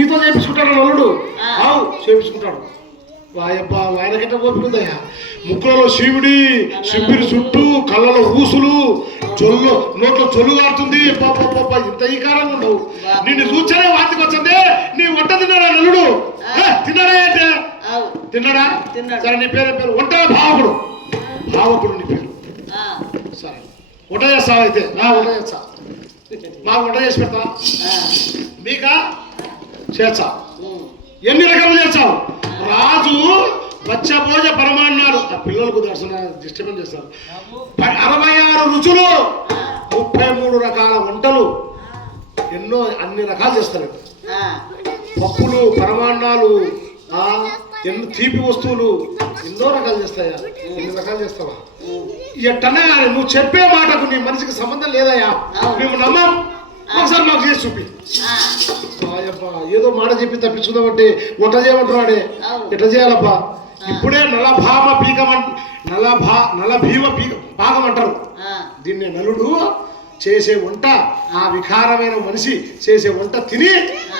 నీతో చేపించుకుంటాడు నల్లుడు ఆ. అవు చేపించుకుంటాడు. వాయబ్బ ఆయనకంటే ఓపికందయ్యా ముక్కులలో శివుడి శిబిరి చుట్టూ కళ్ళలో ఊసులు చొల్లు నోట్లో చొల్లు కారుతుంది పాప ఇంత ఈ కాలంగా ఉండవు. నిన్ను చూచానే వాతికి వచ్చింది. నీ వంట తిన్నాడా నల్లుడు ఏ, తిన్నాడా అవు తిన్నాడా. సరే నీ పేరు పేరు. వంట భావకుడు. భావకుడు నీ పేరు. ఆ, సరే. వంట చేస్తావా అయితే? ఆ, వంట చేస్తా. మాకు వంట చేసి పెడతా మీకా? ఉమ్, ఎన్ని రకాలు చేస్తావు రాజు బచ్చభోజ పరమాన్నాడు. ఆ పిల్లలకు దర్శన డిస్టర్బెన్స్ చేస్తారు. అరవై ఆరు రుచులు ముప్పై మూడు రకాల వంటలు. ఎన్నో అన్ని రకాలు చేస్తారు. పప్పులు పరమాన్నాలు ఎన్నో తీపి వస్తువులు ఎన్నో రకాలు చేస్తాయా? ఎన్ని రకాలు చేస్తావా? కానీ నువ్వు చెప్పే మాటకు నీ మనసుకి సంబంధం లేదయ్యా. మేము నమ్మం. ఒకసారి మాకు చేసి చూపి. ఏదో మాట చెప్పి తప్పించుకుందామంటే వంట చేయమంటున్నాడే. ఎట్లా చేయాలబ్బా? ఇప్పుడే నలభామ పీకమంట నలభా నల భీమ పీక పాకమంటారు ఆ, దీన్ని నలుడు చేసే వంట ఆ వికారమైన మనిషి చేసే వంట తిని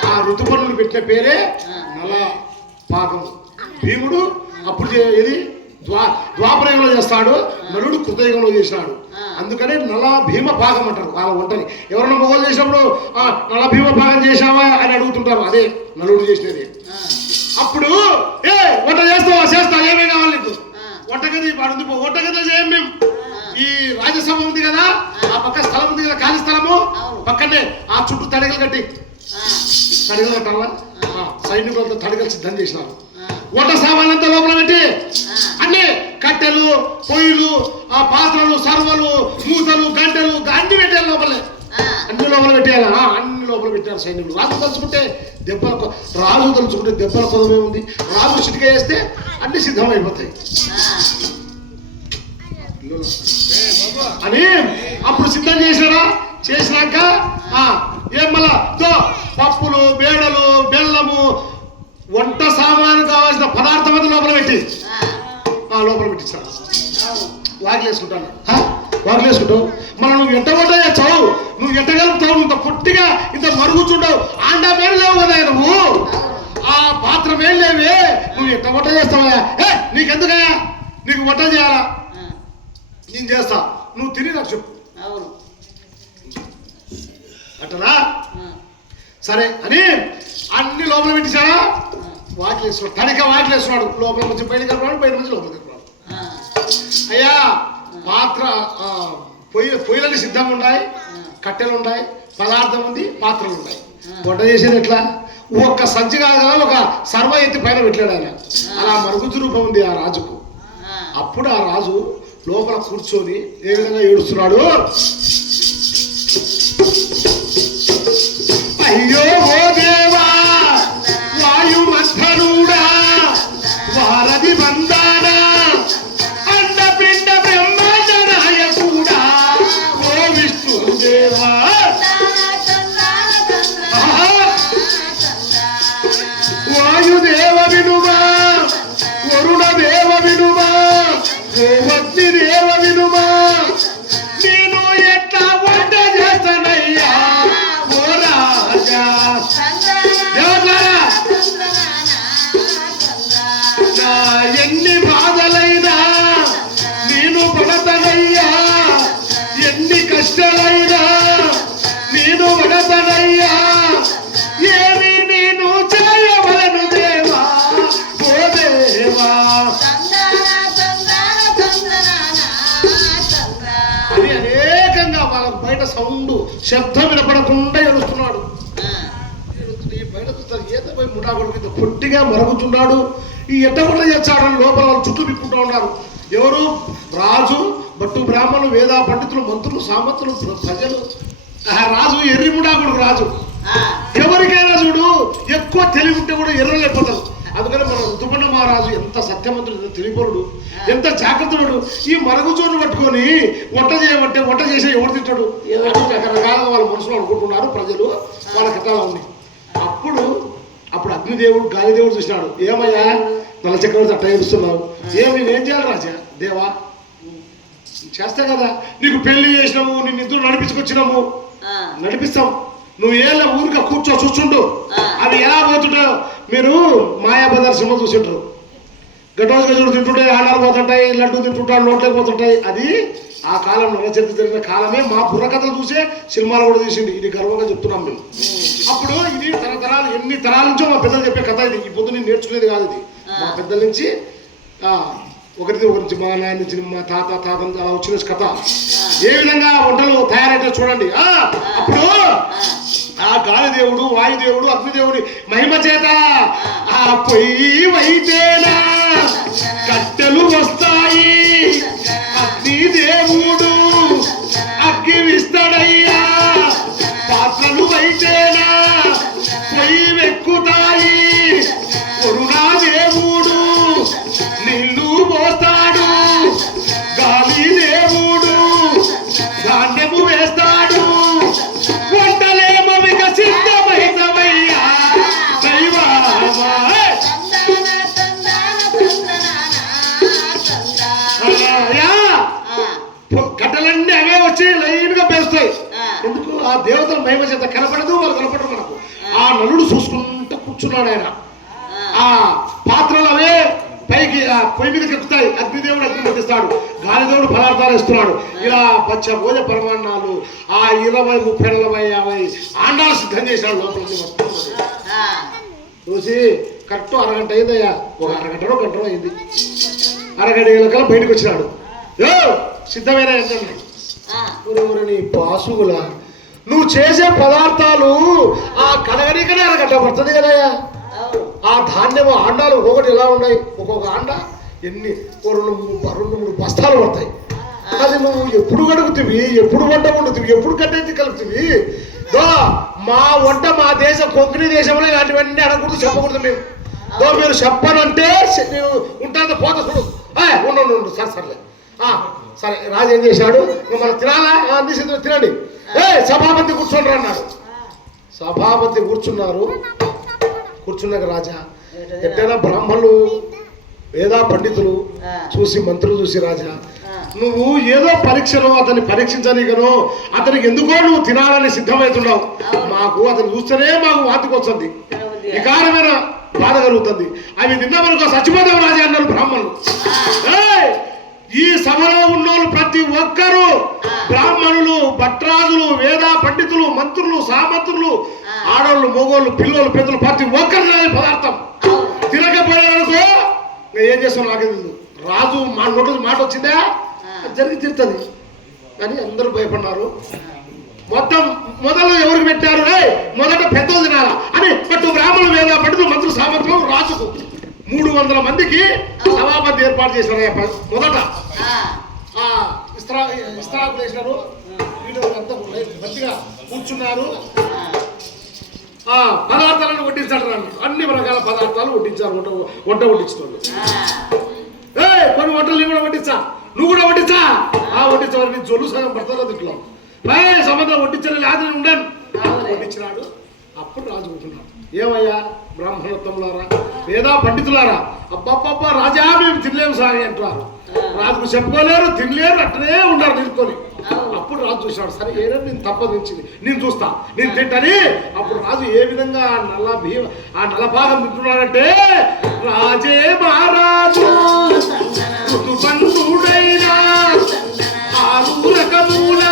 ఆ. ఋతుపనులు పెట్టిన పేరే నల పాకం భీముడు అప్పుడు ఇది ద్వా ద్వాపరయుగంలో చేస్తాడు నలుడు కృతయుగంలో చేసినాడు. అందుకనే నల భీమ పాకం అంటారు వాళ్ళ వంటని ఎవరన్నా మొగలు చేసినప్పుడు "ఆ, నల భీమ పాకం చేశావా? అని అడుగుతుంటారు. అదే నలుడు చేసినది. అప్పుడు ఏ వంట చేస్తావా? చేస్తా. ఏమేం కావాలి నీకు. వంటగది పో వంటగది చేయం మేము. ఈ రాజ్యసభ ఉంది కదా ఆ. పక్క స్థలం ఉంది కదా ఖాళీ స్థలము. పక్కనే ఆ చుట్టూ తడిగలు కట్టి. తడిగలు కట్టాలా? సైనికులతో తడిగలు సిద్ధం చేసినారు. వంట సామాన్లంతా లోపల పెట్టి. కట్టెలు పొయ్యిలు ఆ పాత్రలు సర్వలు మూతలు గంటలు అన్ని పెట్టారు లోపలే. అన్ని లోపల పెట్టేయాలి? ఆ, అన్ని లోపల పెట్టారు సైనికులు రాజు తలుచుకుంటే దెబ్బల రాజు తలుచుకుంటే దెబ్బల కొదమే ఉంది. రాజు చిటిక వేస్తే అన్ని సిద్ధమైపోతాయి. అని అప్పుడు సిద్ధం చేశారా? చేసినాక ఆ, ఏం మళ్ళా? పప్పులు బేడలు బెల్లము వంట సామాను కావాల్సిన పదార్థం అంతా లోపల పెట్టి. లోపల పెట్టించాడు అవును. వాకిలేసుకుంటాను వాకిలేసుకుంటావు? మనం నువ్వు ఎంత వంట చేస్తావు నువ్వు ఎంత కలుపుతావు ఇంత పొట్టిగా ఇంత మరుగుచుండవు ఆండా మేలు లేవు కదా నువ్వు. ఆ పాత్ర మేలు లేవే. నువ్వు ఎంత వంట చేస్తావా ఏ నీకెందుకయ్యా? నీకు వంట చేయాలా? ఆ, నేను చేస్తా. నువ్వు తిని నాకు చెప్పు. ఆ, సరే అని అన్ని లోపల పెట్టించాడా ఆ, వాకిలేస్తున్నాడు తడిక వాకిలేస్తున్నాడు లోపల నుంచి బయటకు వెళ్ళినాడు బయట నుంచి లోపలికి వెళ్ళినాడు ఆ, అయ్యా పాత్ర పొయ్యి పొయ్యిలన్నీ సిద్ధంగా ఉన్నాయి కట్టెలు ఉన్నాయి పదార్థం ఉంది పాత్రలు ఉన్నాయి. వంట చేసేది ఎట్లా? ఒక్క సంచి కాదు కదా ఒక సర్వ ఎత్తి పైన పెట్టాడు ఆయన. అలా మరుగుతు రూపం ఉంది ఆ రాజుకు. అప్పుడు ఆ రాజు లోపల కూర్చొని ఏ విధంగా ఏడుస్తున్నాడు? అయ్యో ఓ దేవా! Camino ఇంత పొట్టిగా మరుగుతున్నాడు ఈ ఎట్టగొండ చేస్తాడని లోపల వాళ్ళు చుట్టూ పిక్కుంటూ ఉన్నారు. ఎవరు? రాజు బట్టు బ్రాహ్మణులు వేద పండితులు మంత్రులు సామంతులు ప్ర- ప్రజలు. రాజు ఎర్రి ముఠా కొడుకు రాజు. ఎవరికైనా చూడు ఎక్కువ తెలివి ఉంటే కూడా ఎర్రలేకపోతారు. అందుకని మన ఋతుపండ మహారాజు ఎంత సత్యవంతుడు ఎంత తెలిపరుడు ఎంత జాగ్రత్తడు ఈ మరుగుచోటు పట్టుకొని వంట చేయమంటే వంట చేసే ఎవరు తింటాడు? రకరకాలుగా వాళ్ళ మనసులో అనుకుంటున్నారు ప్రజలు. వాళ్ళ కథలో ఉంది. అప్పుడు అప్పుడు అగ్నిదేవుడు గాలిదేవుడు చూసినాడు. ఏమయ్యా? నల్ల చక్రవర్తి అట్ట ఏడుస్తున్నావు. ఏమి నేనేం చేయాలి రాజా? దేవా చేస్తా కదా. నీకు పెళ్ళి చేసినాము నిన్ను ఇద్దరు నడిపించుకొచ్చినాము. నడిపిస్తాం నువ్వు ఏళ్ళ ఊరిగా కూర్చో చూస్తుండు. అది ఎలా పోతుందో మీరు మాయాబజార్ సినిమా చూసింటారు గడ్డోజు గజుడు తింటుంటాయి ఆడాలు పోతుంటాయి లడ్డు తింటుంటాడు నోట్లోకి పోతుంటాయి. అది ఆ కాలంలో నరచరిత్ర జరిగిన కాలమే మా బుర్రకథలు చూసే సినిమాలు కూడా తీసింది. ఇది గర్వంగా చెప్తున్నాం మేము. అప్పుడు ఇది తరతరాలు ఎన్ని తరాల నుంచో మా పెద్దలు చెప్పే కథ ఇది. ఈ పొద్దు నేను నేర్చుకునేది కాదు ఇది. మా పెద్దల నుంచి ఒకరిది ఒకరి నుంచి మా నాయన నుంచి మా తాత తాత అలా వచ్చిన కథ. ఏ విధంగా వంటలు తయారైతే చూడండి. ఆ, అప్పుడు ఆ. గాలిదేవుడు వాయుదేవుడు అగ్నిదేవుడి మహిమ చేత ఆ పొయ్యి వైతేనా కట్టెలు వస్తాయి. అగ్నిదేవుడు గడ్డలన్నీ అవే వచ్చి లైన్గా పేస్తాయి ఎందుకు? ఆ దేవతల మహిమ చేత కనపడదు వాళ్ళు కనపడరు మనకు. ఆ నలుడు చూసుకుంటూ కూర్చున్నాడు ఆయన. ఆ. పాత్రలు అవే పైకి పొయ్యి మీదకి ఎక్కుతాయి అగ్నిదేవుడు అగ్ని పెట్టిస్తాడు. గాలిదేవుడు పదార్థాలు ఇస్తున్నాడు. ఇలా పచ్చ భోజ పరమాన్నాలు ఆ ఇరవై ముప్పై నలభై యాభై ఆండాలు సిద్ధం చేశాడు లోపల. చూసి కరెక్ట్ అరగంట అయిందయ్యా. ఒక అరగంటలో గంటలో అయింది. అరగంట కల్లా బయటకు వచ్చినాడు. సిద్ధమైన ఏంటండి? ఊరు నీ పాసుగుల నువ్వు చేసే పదార్థాలు ఆ కడగడికనే అరగంట పడుతుంది కదయ్యా ఆ ధాన్యము ఆండాలు ఒక్కొక్కటి ఎలా ఉన్నాయి? ఒక్కొక్క ఆండ ఎన్ని? రెండు మూడు రెండు మూడు బస్తాలు పడతాయి. అది నువ్వు ఎప్పుడు కడుగుతుంది ఎప్పుడు వంట వండుతుంది ఎప్పుడు కట్టేది కలుపుతుంది దో మా వంట మా దేశం కొంకణి దేశంలో ఇలాంటివన్నీ అడగకూడదు చెప్పకూడదు మేము. దో మీరు చెప్పనంటే నేను ఉంటాను పోత చూడు. ఉండు. సరే సర్లే. సరే రాజు ఏం చేశాడు? "నువ్వు మనం తినాలా సిద్ధం తినండి. ఏ సభాపతి కూర్చోండి అన్నాడు. సభాపతి కూర్చున్నారు. కూర్చున్నాక రాజా. ఎట్టైనా బ్రాహ్మణులు వేదా పండితులు చూసి మంత్రులు చూసి రాజా నువ్వు ఏదో పరీక్షలో అతన్ని పరీక్షించనీకను అతనికి ఎందుకో నువ్వు తినాలని సిద్ధమవుతున్నావు. మాకు అతను చూస్తేనే మాకు వాతికి వస్తుంది. వికారమైన బాధ కలుగుతుంది. అవి తిన్న వరకు సచిపోతాం రాజా అన్నారు బ్రాహ్మణులు! ఈ సభలో ఉన్నోళ్ళు ప్రతి ఒక్కరూ బ్రాహ్మణులు భట్రాజులు వేద పండితులు మంత్రులు సామంత్రులు ఆడోళ్ళు మగోళ్ళు పిల్లలు పెద్దలు ప్రతి ఒక్కరు పదార్థం. తినకపోయారనుకో ఏం చేస్తాం నాకు తెలియదు రాజు మా నోటి మాట వచ్చిందా? జరిగి తీరుతుంది. కానీ అందరూ భయపడ్డారు. మొత్తం మొదలు ఎవరికి పెట్టారు? "ఏయ్, మొదట పెద్దలు తినాలా? అని పట్టు బ్రాహ్మణులు వేద పండితులు మంత్రులు సామంతులు రాజుకు. మూడు వందల మందికి సభాపతి ఏర్పాటు చేశారు మొదట. వీళ్ళు అంతా మంచిగా కూర్చున్నారు. ఆ పదార్థాలను వడ్డించాడు అన్ని. రకాల పదార్థాలు వడ్డించారు. వంట వంట వడ్డించిన ఏ కొన్ని వంటలు నేను కూడా వడ్డించా. నువ్వు కూడా వడ్డించా? ఆ వడ్డించేవారు నీ జొల్లు సగం పడతారో దీంట్లో ఏ సంబంధం వడ్డించిన లేదు నేను ఉండను. వడ్డించినాడు. అప్పుడు రాజు కూర్చున్నాడు ఏమయ్యా బ్రాహ్మణోత్తములారా? లేదా పండితులారా? అబ్బబ్బబ్బా రాజా మేము తినలేము సాగి అంటారు రాజుకు చెప్పుకోలేరు తినలేరు అట్లనే ఉన్నారు నిలుకొని అప్పుడు రాజు చూశాడు సరే ఏదో నేను తప్పదించింది నేను చూస్తా నేను తింటని. అప్పుడు రాజు ఏ విధంగా ఆ నల్ల భీమ ఆ నల్ల భాగం తింటున్నాడంటే రాజే మహారాజు ఋతుబంధుడైనా ఆరు రకముల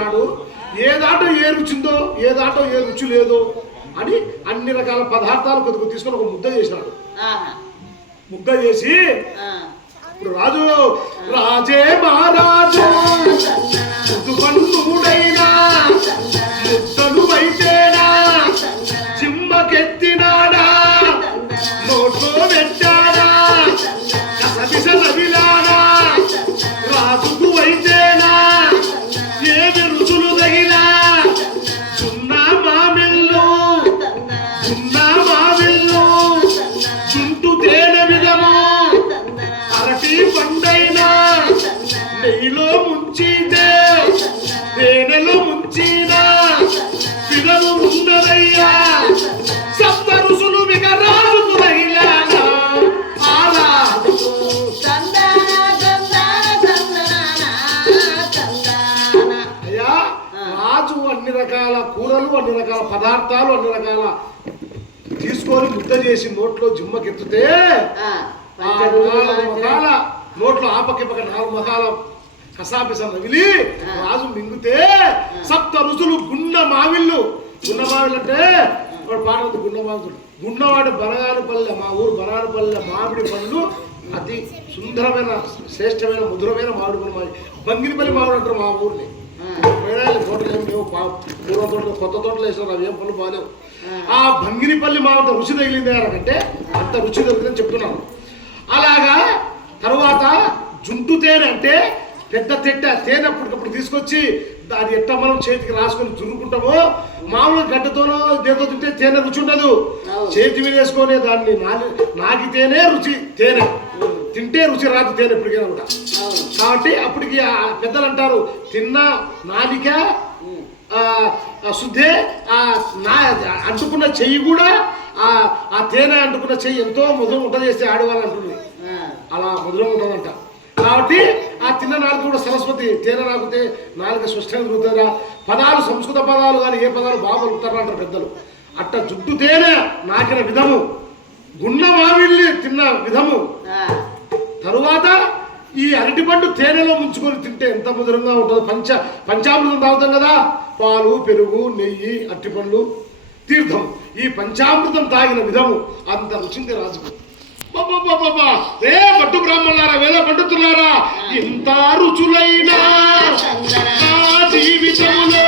రాజు ఏం చేసినాడు ఏ దాంట్లో ఏ దాంట్లో ఏ రుచి లేదో అని అన్ని రకాల పదార్థాలు కొద్దిగా తీసుకొని ఒక ముద్ద చేసినాడు. ముద్ద చేసి ఇప్పుడు రాజు రాజే మహారాజు చేసి నోట్లో జిమ్మకెత్తితే నాలుగు నోట్లో ఆపకిపక నాలుగు మకాల కసాపిస నవిలి రాజు మింగితే సప్త రుచులు గుండ మావిళ్ళు. గుండ మావిళ్ళు అంటే వాడు పాట ఉంది గుండ మావిళ్ళు. గుండవాడు బనగానపల్లె మా ఊరు బనగానపల్లె మామిడి పళ్ళు అతి సుందరమైన శ్రేష్టమైన మధురమైన మామిడి పళ్ళు మావి బంగినిపల్లి మామిడి అంటారు మా ఊరిని. వేరే తోటలు ఏం లేవు పూర్వ తోటలు కొత్త తోటలు వేసినారు అవి ఏం పళ్ళు బాగాలేవు. ఆ. భంగినిపల్లి మామిడి రుచి తగిలింది అంటే అంత రుచి దొరికిందని చెప్తున్నాను. అలాగా తరువాత జుంటు తేనె అంటే పెద్ద తెట్ట తేనె అప్పటికప్పుడు తీసుకొచ్చి దాని ఎట్ట మనం చేతికి రాసుకొని దురుకుంటామో మామూలు గడ్డతోనో దేంతో తింటే తేనె రుచి ఉండదు. చేతి మీద వేసుకొని దాన్ని నాలి నాకితేనే రుచి తేనె. తింటే రుచి రాదు తేనె ఎప్పటికైనా కూడా. కాబట్టి అప్పటికి పెద్దలు అంటారు తిన్న నాలిక శుద్ధే ఆ నా అంటుకున్న చెయ్యి కూడా ఆ ఆ తేనె అంటుకున్న చెయ్యి ఎంతో మధురం ఉంటుంది చేస్తే ఆడవాళ్ళు అంటుంది అలా మధురం ఉంటుందంట. కాబట్టి ఆ తిన్న నాలుగు కూడా సరస్వతి తేనె నాకుతే నాలుగు స్పష్టంగా దొరుకుతుందిరా పదాలు సంస్కృత పదాలు కానీ ఏ పదాలు బాగా దొరుకుతారా అంటారు పెద్దలు. అట్ట జుట్టు తేనె నాకిన విధము. గుండ మామిళ్ళి తిన్న విధము. తరువాత ఈ అరటిపండు తేనెలో ముంచుకొని తింటే ఎంత మధురంగా ఉంటుందో. పంచ పంచామృతం తాగుతాం కదా. పాలు పెరుగు నెయ్యి అరటిపండ్లు తీర్థం. ఈ పంచామృతం తాగిన విధము. అంత రుచింది రాజుకు. ఏ పట్టు బ్రాహ్మణులారా వేల పండితులారా ఇంత రుచులైన జీవితంలో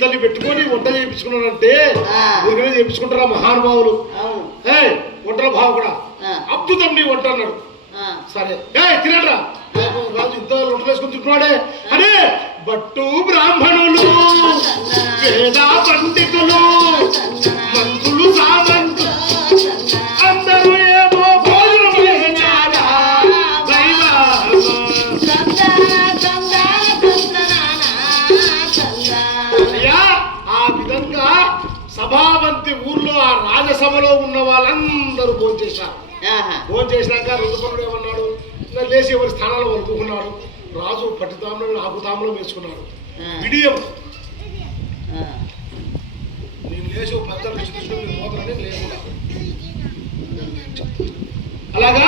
తల్లి పెట్టుకొని వంట చేయించుకున్నాడంటే ఆ. ఊరికనే చేయించుకుంటారా మహానుభావులు? వంటల భావ కూడా. అద్భుతం నీ వంట అన్నాడు. సరే. ఏ తినరా రాజు ఇంత వంటలు వేసుకొని తింటున్నాడే. అరే బట్టు బ్రాహ్మణులు వేద పండితులు మంత్రులు సామంతులు. ఊర్లో ఆ రాజసభలో ఉన్న వాళ్ళందరూ భోంచేశారు ఆహా. భోజనం చేసినాక ఋతుపరుడు ఏమన్నాడు? లేచి ఎవరి స్థానాలు వాళ్ళు కూకున్నాడు రాజు పట్టితాంబరం ఆకుతాంబరం వేసుకున్నాడు. విడియం. నేను లేచి తీసుకుని అలాగా?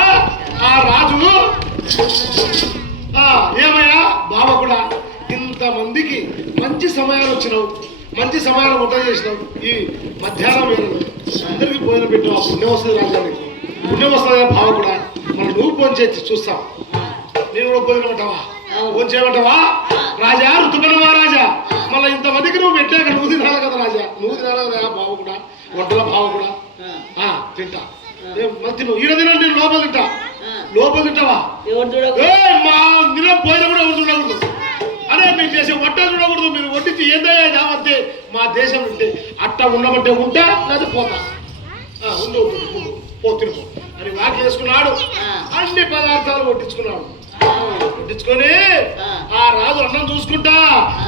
ఆ రాజు. ఆ, ఏమయ్యా? బావ కూడా ఇంతమందికి మంచి సమయాలు వచ్చినావు. మంచి సమయాలు వంట చేసినావు ఈ మధ్యాహ్నం వేళలో అందరికీ భోజనం పెట్టావు ఆ పుణ్యం వస్తుంది రాజా నీకు పుణ్యం వస్తుందా బావ కూడా మనం నువ్వు ఫోన్ చేసి చూస్తాం. నేను కూడా పెట్టవా? ఫోన్ చేయమంటావా? రాజా ఋతుపన మహారాజా మళ్ళీ ఇంతమందికి నువ్వు పెట్టాక నువ్వు తినాలి కదా రాజా. నువ్వు తినాలి కదా బావ కూడా వంటల బావ కూడా. తింటా. మరి తిను. ఈడ తినండి నేను లోపల తింటా. లోపల తింటావా? మా నిరం పోయిన కూడా ఎవరు చూడకూడదు. అరే మీరు చేసే వంట చూడకూడదు. మీరు వడ్డించి ఏందయ్యా జామంతే మా దేశం ఉంటే అట్ట ఉండమంటే ఉంటా లేదా పోతా. ఉండు ఉండు, ఉండు. పో తినుకో అని వాకి వేసుకున్నాడు. అన్ని పదార్థాలు వడ్డించుకున్నాడు. వడ్డించుకొని ఆ. రాజు అన్నం చూసుకుంటా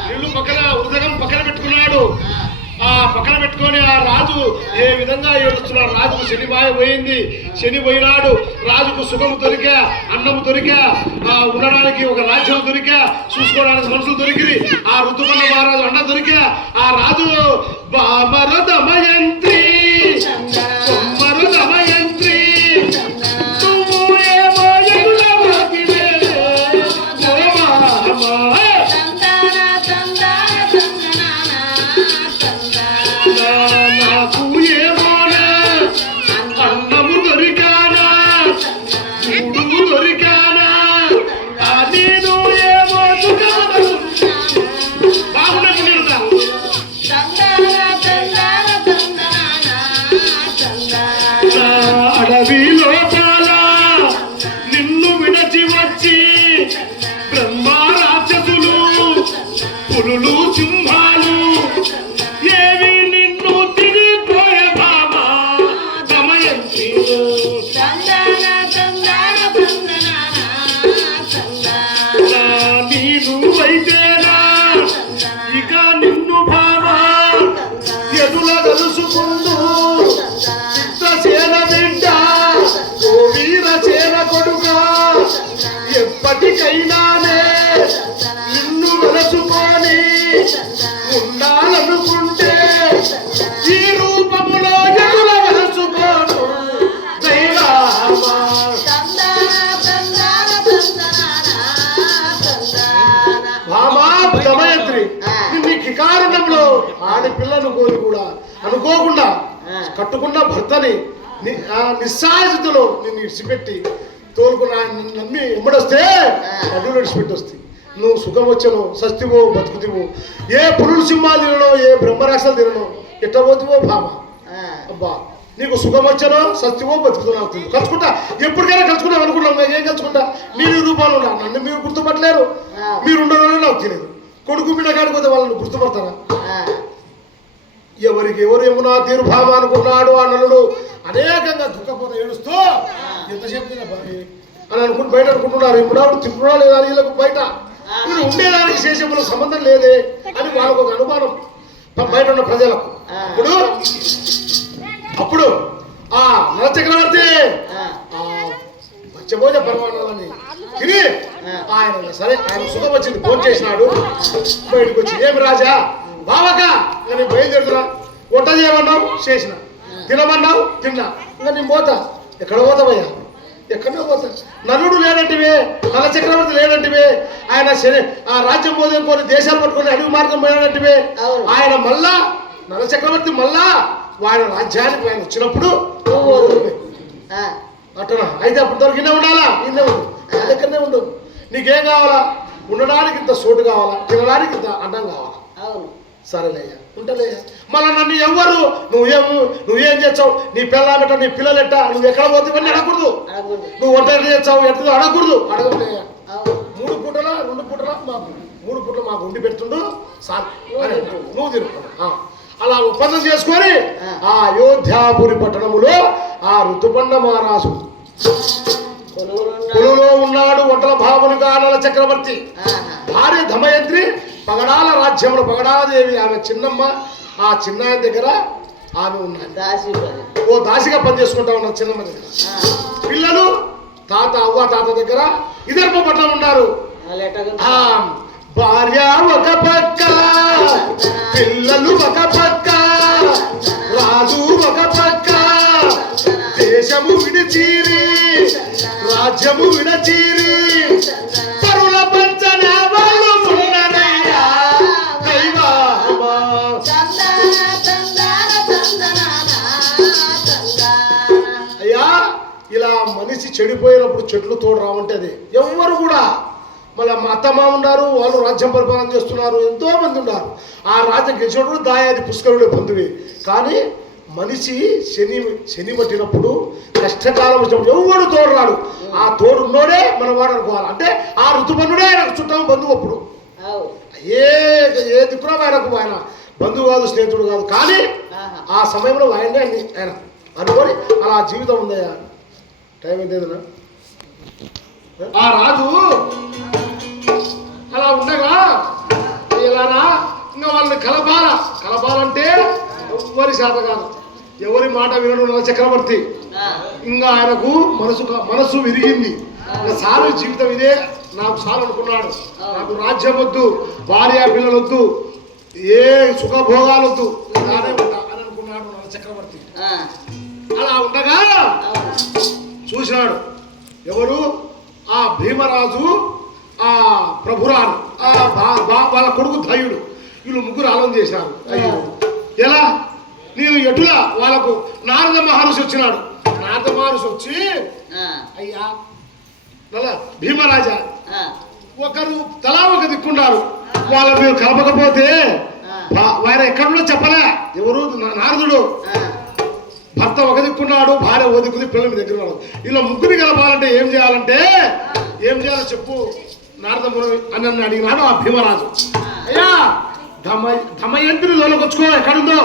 నీళ్ళు పక్కన ఉదకం పక్కన పెట్టుకున్నాడు. ఆ పక్కన పెట్టుకొని ఆ రాజు ఏ విధంగా ఏడుస్తున్నాడు? రాజుకు శని బాయ పోయింది. శని పోయినాడు. రాజుకు సుఖము దొరికా అన్నము దొరికా ఆ ఉండడానికి ఒక రాజ్యం దొరికా చూసుకోవడానికి మనుషులు దొరికిరి. ఆ ఋతుపన్న మహారాజు అన్న దొరికా ఆ రాజు బామరదమయంత్రి. అనుకోకుండా కట్టుకున్న భర్తని ని- ఆ నిస్సాజితలో నిన్ను ఇడిచిపెట్టి తోలుకున్న నమ్మి ఎమ్మడొస్తే అడ్డులు ఇడిచిపెట్టి వస్తే నువ్వు సుఖం వచ్చను సస్తివో బతుకుతివో ఏ పురుడు సింహాలు తినను ఏ బ్రహ్మరాక్షలు తినను ఎట్ట పోతివో భామ అబ్బా నీకు సుఖం వచ్చానో సత్యమో బతుకుతున్నావు కలుసుకుంటా? ఎప్పటికైనా కలుసుకుంటాం అనుకున్నాం ఏం కలుసుకుంటా? మీరు రూపాలు ఉన్నా నన్ను మీరు గుర్తుపట్టలేరు. మీరు ఉండరని నాకు తెలియదు. కొడుకు బిడ్డ కాడికి పోతే వాళ్ళని గుర్తుపడతారా? ఎవరికి ఎవరు ఏమునా తీరుభామ అనుకున్నాడు ఆ నలుడు అనేకంగా దుఃఖపోత ఏడుస్తూ ఎంతసేపు అని అనుకుని బయట అనుకుంటున్నారు. ఇప్పుడు తిప్పుడా లేదా వీళ్ళకు బయట? వీళ్ళు ఉండేదానికి శేషములు సంబంధం లేదే అని వాళ్ళకు ఒక అనుమానం. బయట ఉన్న ప్రజలకు. ఇప్పుడు అప్పుడు ఆ నర చక్రవర్తి ఆ మత్స్యభోజ పరమాణాలని తిని ఆయన సరే ఆయన సుఖం వచ్చింది ఫోన్ చేసినాడు బయటకు వచ్చి ఏమి రాజా బావక నేను బయలుదేరుతున్నా వంట చేయమన్నావు చేసిన. తినమన్నావు తిన్నా. ఇంకా నేను పోతా. ఎక్కడ పోతావయ్యా ఎక్కడో పోతా. నలుడు లేనంటివే నల చక్రవర్తి లేనంటివే ఆయన శని ఆ రాజ్యం పోతే కొన్ని దేశాలు పట్టుకొని అడుగు మార్గం పోయినట్టువే. ఆయన మళ్ళా నల చక్రవర్తి మళ్ళా ఆయన రాజ్యానికి ఆయన వచ్చినప్పుడు అట్టనా? అయితే అప్పుడు దొరికి ఇన్నే ఉండాలా? ఇన్నే ఉండు నా దగ్గరనే ఉండు. నీకేం కావాలా? ఉండడానికి ఇంత సోటు కావాలా? తినడానికి ఇంత అన్నం కావాలా? అవును. సరేలేయ్యా ఉంటలేయ్యా మళ్ళీ నన్ను ఎవ్వరు? నువ్వేం నువ్వేం చేస్తావు? నీ పిల్లలెట్ట నీ పిల్లలెట్ట? నువ్వు ఎక్కడ పోతావని అడగకూడదు. అడగకూడదు. నువ్వు ఎట్లా చేస్తావు ఎట్లా అడగకూడదు. అడగలేయ్యా మూడు పూటల రెండు పూటల మాకు. మూడు పూటలు మాకు ఉండి పెడుతుండు. సార్. నువ్వు తిరుగు. ఆ. అలా ఒప్పందం చేసుకొని ఆ. అయోధ్యాపురి పట్టణములో ఆ ఋతుపండ మహారాజు కొలువులో ఉన్నాడు. వంటల భావను కానల చక్రవర్తి. భార్య ధమయంత్రి పగడాల రాజ్యంలో పగడాలదేవి ఆమె చిన్నమ్మ ఆ చిన్నాయన దగ్గర ఆమె పని. ఓ దాసిగా పనిచేసుకుంటా ఉన్న చిన్నమ్మ దగ్గర. పిల్లలు తాత అవ్వ తాత దగ్గర ఇద్దరు పట్ల ఉన్నారు భార్య ఒక పక్క పిల్లలు ఒక పక్క రాజు ఒక పక్క దేశము విడిచీరి రాజ్యము విడచీరి చెడిపోయినప్పుడు చెట్లు తోడు రావంటే అది ఎవ్వరు కూడా. మళ్ళీ మా అత్తమ్మ ఉన్నారు వాళ్ళు రాజ్యం పరిపాలన చేస్తున్నారు ఎంతో మంది ఉన్నారు. ఆ రాజ్యం గెలిచినప్పుడు దాయాది పుష్కరుడే పొందివి. కానీ మనిషి శని శని పట్టినప్పుడు కష్టకాలం వచ్చినప్పుడు ఎవడు తోడు రాడు. ఆ తోడు ఉన్నోడే మన వాడు అనుకోవాలి. అంటే ఆ ఋతుపన్నుడే ఆయనకు చుట్టం బంధువు అప్పుడు ఏ ఏ దిక్కున ఆయనకు ఆయన బంధువు కాదు స్నేహితుడు కాదు. కానీ. ఆ సమయంలో ఆయనే ఆయన అనుకొని అలా జీవితం ఉందయ్యా. టైం ఎంతేదన్నా ఆ రాజు! అలా ఉండగా ఇలానా? ఇంకా వాళ్ళని కలపాల? కలపాలంటే ఎవరి శాత కాదు. ఎవరి మాట వినడు నల చక్రవర్తి. ఇంకా ఆయనకు మనసు మనసు విరిగింది. సారు జీవితం ఇదే. నాకు సార్ అనుకున్నాడు. నాకు రాజ్యం వద్దు భార్య పిల్లలు వద్దు ఏ సుఖభోగాలు వద్దు అని అనుకున్నాడు నల చక్రవర్తి. అలా ఉండగా చూసినాడు. ఎవరు? ఆ భీమరాజు ఆ ప్రభురాలు ఆ వాళ్ళ కొడుకు ధయుడు. వీళ్ళు ముగ్గురు ఆలోచన చేశారు. అయ్యో ఎలా? నేను ఎటులా? వాళ్ళకు నారద మహర్షి వచ్చినాడు. నారద మహర్షి వచ్చి. అయ్యా భీమరాజా. ఒకరు తలా ఒక దిక్కున్నారు వాళ్ళ మీరు కలపకపోతే ఆయన ఎక్కడున్నా చెప్పలే. ఎవరు? నారదుడు. భర్త ఒక దిక్కున్నాడు భార్య ఓ దిక్కుంది పిల్లల మీ దగ్గర ఇలా ముగ్గురు కలపాలంటే ఏం చేయాలంటే ఏం చేయాలో చెప్పు నారదముని అని నన్ను అడిగినాడు ఆ భీమరాజు అయ్యా ధమ ధమయంత్రి లోనకొచ్చుకో ఎక్కడుందో.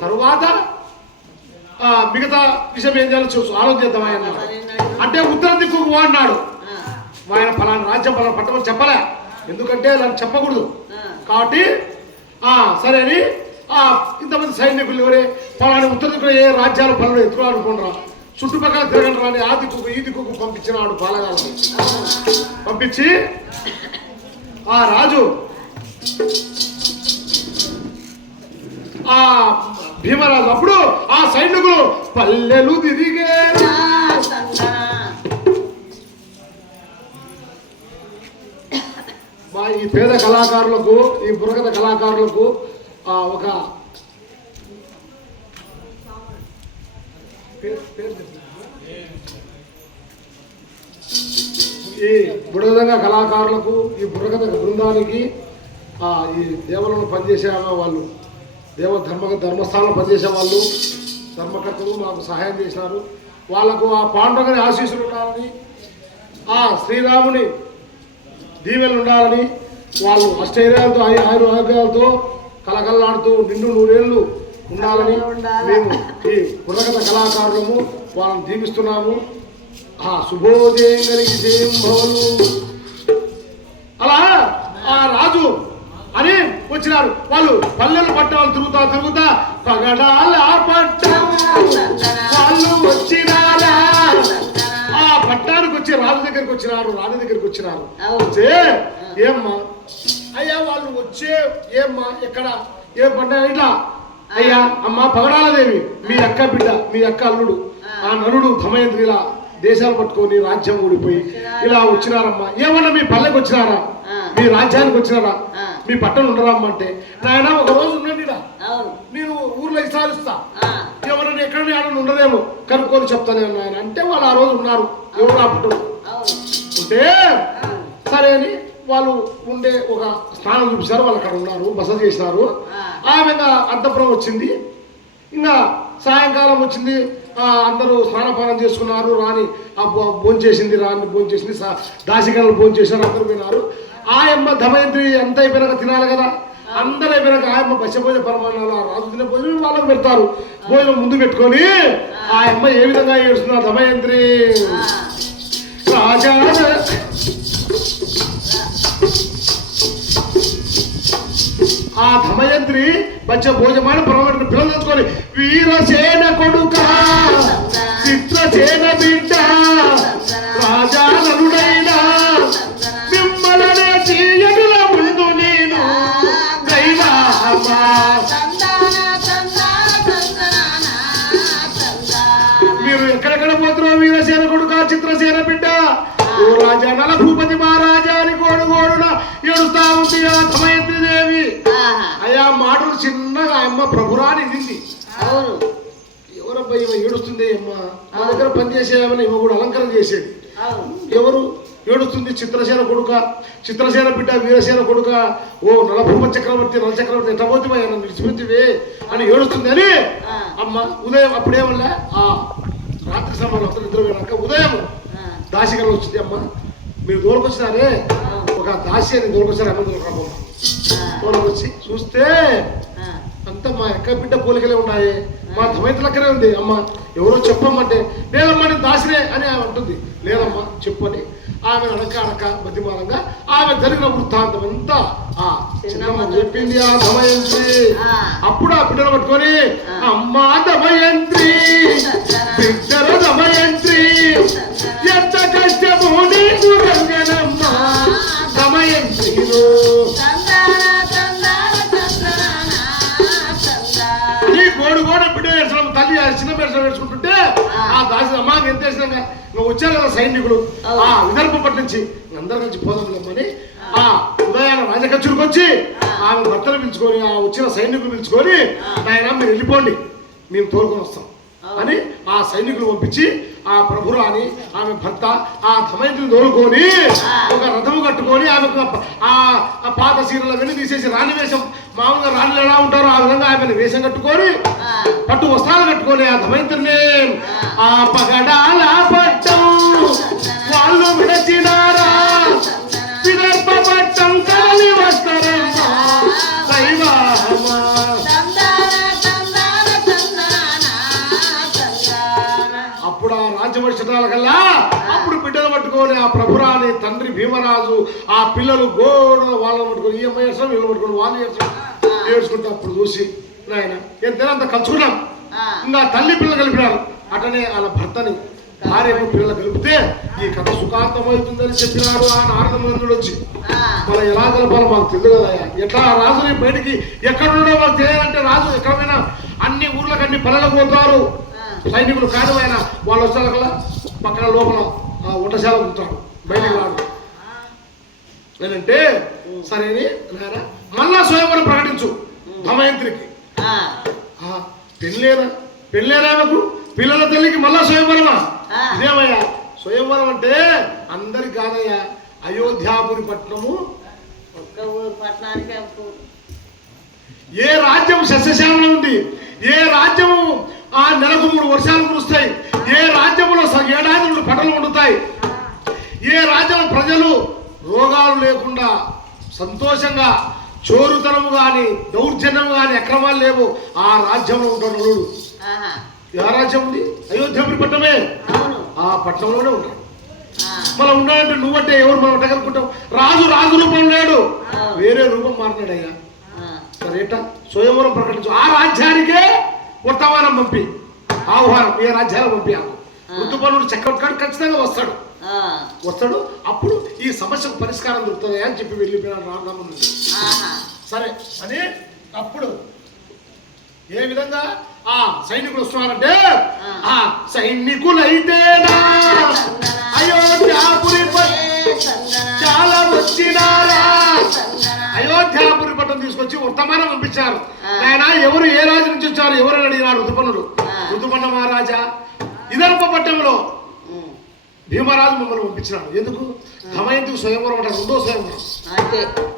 తరువాత మిగతా విషయం ఏం చేయాలో చూసు ఆలోచిద్దామా అన్నాడు అంటే ఉత్తర దిక్కుకు ఆ. ఆయన ఫలానా రాజ్యం ఫలానా పట్టమని చెప్పలే ఎందుకంటే నాకు చెప్పకూడదు. కాబట్టి ఆ సరే అని ఇంతమంది సైనికులు ఎవరే? పలాని ఉత్తర దిక్కున ఏ రాజ్యాల పనులు ఎత్తుకు అనుకుంటారా చుట్టుపక్కల తిరగండి రాని ఆ దిక్కుకు ఈ దిక్కుకు పంపించినాడు బాలగాలని పంపించి ఆ రాజు ఆ భీమరాజు అప్పుడు ఆ సైనికులు పల్లెలు తిరిగే మా ఈ పేద కళాకారులకు ఈ బురగత కళాకారులకు ఒక ఈ బుడగదంగ కళాకారులకు ఈ బుర్రకథ బృందానికి ఈ దేవలను పనిచేసే వాళ్ళు దేవ ధర్మ ధర్మస్థానంలో పనిచేసే వాళ్ళు ధర్మకర్తలు మాకు సహాయం చేసినారు. వాళ్ళకు ఆ పాండవుని ఆశీస్సులు ఉండాలని ఆ శ్రీరాముని దీవెనలు ఉండాలని వాళ్ళు అష్టైర్యాలతో ఆయ- ఆరోగ్యాలతో కలకల్లాడుతూ నిండు నూరేళ్ళు ఉండాలని మేము ఈ బుర్రకథ కళాకారులము వాళ్ళని దీవిస్తున్నాము. ఆ శుభోదయం కలిగి జయం భవను అలా ఆ రాజు అని వచ్చినారు వాళ్ళు పల్లెలు పట్టాలు తిరుగుతా తిరుగుతా పగడాల పట్టం వాళ్ళు వచ్చినారా? ఆ పట్టానికి వచ్చి రాజు దగ్గరికి వచ్చినారు రాణి దగ్గరికి వచ్చినారు. వచ్చే ఏమ్మా? వచ్చే ఏమ్మా ఎక్కడ ఏ పంట ఇట్లా? అయ్యా అమ్మ పగడాలదేవి మీ అక్క బిడ్డ మీ అక్క అల్లుడు. ఆ. నలుడు ధమయంత్రి ఇలా దేశాలు పట్టుకొని రాజ్యం ఊడిపోయి ఇలా వచ్చినారమ్మా. ఏమన్నా మీ పల్లెకి వచ్చినారా? మీ రాజ్యానికి వచ్చినారా? మీ పట్టణం ఉండరమ్మా అంటే. నాయన ఒక రోజు ఉండండి నేను ఊర్లో విచారిస్తా ఆ, ఎవరైనా ఎక్కడ ఆడ ఉండదేమో. కనుక్కొని చెప్తానే ఆయన అంటే వాళ్ళు ఆ రోజు ఉన్నారు. ఎవరు ఆ ఉంటే. సరే అని వాళ్ళు ఉండే ఒక స్థానం చూపించారు వాళ్ళు అక్కడ ఉన్నారు బస చేసినారు. ఆమె ఇంకా అంతపురం వచ్చింది. ఇంకా సాయంకాలం వచ్చింది అందరూ స్నానపానం చేసుకున్నారు రాని ఆ భోజనం చేసింది రాని భోజనం చేసింది సా- దాసికలు భోజనం చేసినారు అందరూ పోయినారు. ఆయమ్మ ధమయంత్రి అంత అయిపోయినాక తినాలి కదా. అందరూ అయిపోయినాక ఆయమ్మ పచ్చభోజ పరమాణాలు ఆ రాజు తినే భోజనం వాళ్ళకు పెడతారు. భోజనం ముందు పెట్టుకొని ఆ అమ్మ ఏ విధంగా ఏడుస్తున్నారు ధమయంత్రి రాజా ఆ ధమయంత్రి పచ్చ భోజమాన పరమాత్మ పిల్లలు తెచ్చుకొని వీరసేన కొడుక చిత్రసేన బిడ్డ రాజా చిన్నగా అమ్మ ప్రభురాని ఇదింది అవును. ఎవరబ్బా ఇవ ఏడుస్తుంది అమ్మ? మా దగ్గర పనిచేసేవని ఇవ కూడా అలంకరణ చేసేది. ఎవరు? ఏడుస్తుంది చిత్రసేన కొడుక చిత్రసేన బిడ్డ వీరసేన కొడుక ఓ నలభూమ చక్రవర్తి నల చక్రవర్తి ఎట్లా పోతే నన్ను విడిచిపెట్టివే అని ఏడుస్తుంది అని అమ్మ ఉదయం అప్పుడేమన్నా ఆ రాత్రి సమయంలో అందరూ నిద్ర పోయినాక ఉదయం దాసికలు వచ్చింది అమ్మ మీరు దూరకొచ్చినారే? ఒక దాసి అని దూరకొచ్చారు అమ్మ దూరకొచ్చి చూస్తే అంత మా అక్క బిడ్డ పోలికలే ఉన్నాయి. మా ధమైత లెక్కనే ఉంది. అమ్మ ఎవరో చెప్పమ్మంటే లేదమ్మా నేను దాసినే అని ఆమె అంటుంది. లేదమ్మా చెప్పని ఆమె అనక అనక బతిమాలంగా ఆమె జరిగిన వృత్తాంతం అంతా ఆ చెప్పింది ఆ ధమయంత్రి అప్పుడు ఆ బిడ్డను పట్టుకొని అమ్మా ధమయంత్రి సైనికులు ఆ విదర్భపట్టి నుంచి అందరి నుంచి పోదామని ఆ ఉదయాన రాజకచ్చులకు వచ్చి ఆమె భర్తలు పిలుచుకొని ఆ వచ్చిన సైనికులు పిలుచుకొని నాయన మీరు వెళ్ళిపోండి. మేము తోలుకొని వస్తాం. అని ఆ సైనికులు పంపించి ఆ ప్రభురాని ఆమె భర్త ఆ ధమైంటిని తోలుకొని ఒక రథము కట్టుకొని ఆమెకు ఆ పాత సీరలు అవన్నీ తీసేసి రాణి వేషం మామూలుగా రాణులు ఎలా ఉంటారో ఆ విధంగా ఆమెను వేషం కట్టుకొని పట్టు వస్త్రాలు కట్టుకొని ఆ ధమైంతుని ఆ. పగడాల పట్టం వాళ్ళు విడచినారా రాజ్యవర్షాల కల్లా అప్పుడు బిడ్డలు పట్టుకొని ఆ ప్రభురాని తండ్రి భీమరాజు ఆ పిల్లలు గోడ వాళ్ళని పట్టుకొని ఈ అమ్మాయి ఏడ్చడం వీళ్ళు పట్టుకొని వాళ్ళు ఏడ్చడం ఏడ్చుకుంటే అప్పుడు చూసి నాయన ఎంతైనా అంత కలుసుకున్నాం ఇంకా తల్లి పిల్లలు కలిపినారు. అటనే వాళ్ళ భర్తని భార్యకు పిల్లలు కలిపితే ఈ కథ సుఖాంతమవుతుందని చెప్పినాడు ఆ నారదమందుడు వచ్చి. మనం ఎలా కలపాలో మాకు తెలియదు కదా ఎట్లా రాజుని బయటికి ఎక్కడ ఉండో మాకు తెలియాలంటే రాజు ఎక్కడైనా అన్ని ఊర్లకు అన్ని పల్లెలకు పోతారు. సైనికులు కాదు ఆయన వాళ్ళు వచ్చారు కదా పక్కన లోపల వంటశాల ఉంటారు బయటికి రాడు ఏంటంటే సరే నాయనా, మళ్ళా స్వయంవరం ప్రకటించు ఆ, పెళ్ళేనా పెళ్ళేనా ఆమెకు? పిల్లల తల్లికి మళ్ళా స్వయంవరమా. ఇదేమయ్యా? స్వయంవరం అంటే అందరికి కాదయ్యా అయోధ్యాపురి పట్టణము. ఏ రాజ్యం సస్యశ్యామలం ఉంది? ఏ రాజ్యము ఆ నెలకు మూడు వర్షాలు కురుస్తాయి. ఏ రాజ్యంలో ఏడాది రెండు పంటలు పండుతాయి. ఏ రాజ్యం ప్రజలు రోగాలు లేకుండా సంతోషంగా చోరుతనము కానీ దౌర్జన్యం కానీ అక్రమాలు లేవు ఆ రాజ్యంలో ఉంటాడు నలుడు ఏ రాజ్యం ఉంది? అయోధ్యాపురి పట్టణమే ఆ పట్టణంలోనే ఉంటాడు. మనం ఉండాలంటే నువ్వంటే ఎవరు మనం ఉండగలుగుతాం రాజు రాజు రూపం లేడు. వేరే రూపం మారినాడయ్యా. ఆ, సరేట స్వయంవరం ప్రకటించు. ఆ రాజ్యానికే వర్తమానం పంపి ఆహ్వానం ఏ రాజ్యాలకు పంపి ఋతుపనుడు చక్రవర్తి ఖచ్చితంగా వస్తాడు. వస్తాడు. అప్పుడు ఈ సమస్యకు పరిష్కారం దొరుకుతుంది అని చెప్పి వెళ్ళిపోయినాడు ఆహా, సరే అని అప్పుడు ఏ విధంగా ఆ సైనికులు వస్తున్నారంటే ఆ. సైనికులైతేనా? అయోధ్యాపురి చాలా వచ్చినారా. అయోధ్యాపురి పట్టణం తీసుకొచ్చి వర్తమానం పంపించారు. ఆ. ఆయన ఎవరు ఏ రాజు నుంచి వచ్చారు ఎవరు అడిగినారు ఋతుపన్నుడు ఆ. ఋతుపన్న మహారాజా ఇదర్ప పట్టణంలో భీమరాజు మమ్మల్ని పంపించినాడు ఎందుకు? దమయంతికి స్వయంవరం అంటే రెండో స్వయంవరం.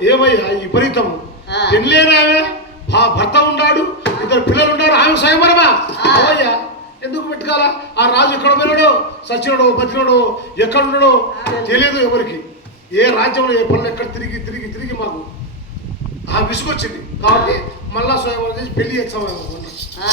ఏమయ్యా ఈ విపరీతము. ఆ. పెళ్ళేనామే భా- భర్త ఉన్నాడు ఇద్దరు పిల్లలు ఉన్నారు ఆమె స్వయంవరమా? ఆ. అవయ్యా ఎందుకు పెట్టుకోవాలా? ఆ రాజు ఎక్కడ పోయినాడో సచ్చినాడో బతినాడో ఎక్కడ ఉన్నాడో తెలియదు ఎవరికి. ఏ రాజ్యంలో ఏ పనులు ఎక్కడ తిరిగి తిరిగి తిరిగి మాకు ఆ విసుగొచ్చింది కాబట్టి మళ్ళా స్వయం చేసి పెళ్ళి చేస్తాం ఆ,